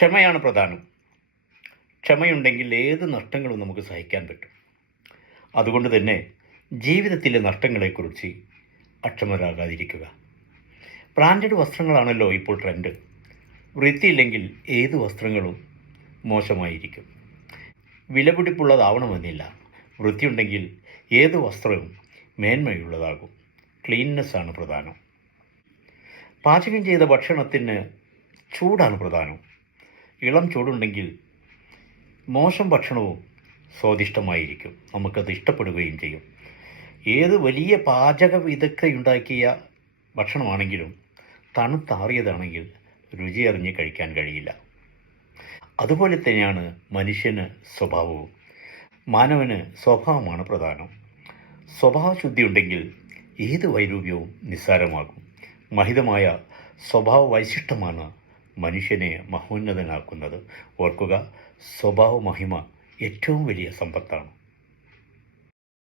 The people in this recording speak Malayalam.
ക്ഷമയാണ് പ്രധാനം. ക്ഷമയുണ്ടെങ്കിൽ ഏത് നഷ്ടങ്ങളും നമുക്ക് സഹിക്കാൻ പറ്റും. അതുകൊണ്ട് തന്നെ ജീവിതത്തിലെ നഷ്ടങ്ങളെക്കുറിച്ച് അക്ഷമരാകാതിരിക്കുക. ബ്രാൻഡഡ് വസ്ത്രങ്ങളാണല്ലോ ഇപ്പോൾ ട്രെൻഡ്. വൃത്തിയില്ലെങ്കിൽ ഏത് വസ്ത്രങ്ങളും മോശമായിരിക്കും. വിലപിടിപ്പുള്ളതാവണമെന്നില്ല. വൃത്തിയുണ്ടെങ്കിൽ ഏത് വസ്ത്രവും മേന്മയുള്ളതാകും. ക്ലീൻനെസ്സാണ് പ്രധാനം. പാചകം ചെയ്ത ഭക്ഷണത്തിന് ചൂടാണ് പ്രധാനം. ഇളം ചൂടുണ്ടെങ്കിൽ മോശം ഭക്ഷണവും സ്വാദിഷ്ടമായിരിക്കും. നമുക്കത് ഇഷ്ടപ്പെടുകയും ചെയ്യും. ഏത് വലിയ പാചക വിദഗ്ധയുണ്ടാക്കിയ ഭക്ഷണമാണെങ്കിലും തണുത്താറിയതാണെങ്കിൽ രുചി അറിഞ്ഞ് കഴിക്കാൻ കഴിയില്ല. അതുപോലെ തന്നെയാണ് മനുഷ്യന് സ്വഭാവവും. മാനവന് സ്വഭാവമാണ് പ്രധാനം. സ്വഭാവശുദ്ധി ഉണ്ടെങ്കിൽ ഏത് വൈരൂപ്യവും നിസ്സാരമാകും. മഹിതമായ സ്വഭാവ വൈശിഷ്ട്യമാണ് മനുഷ്യനെ മഹോന്നതനാക്കുന്നത്. ഓർക്കുക, സ്വഭാവ മഹിമ ഏറ്റവും വലിയ സമ്പത്താണ്.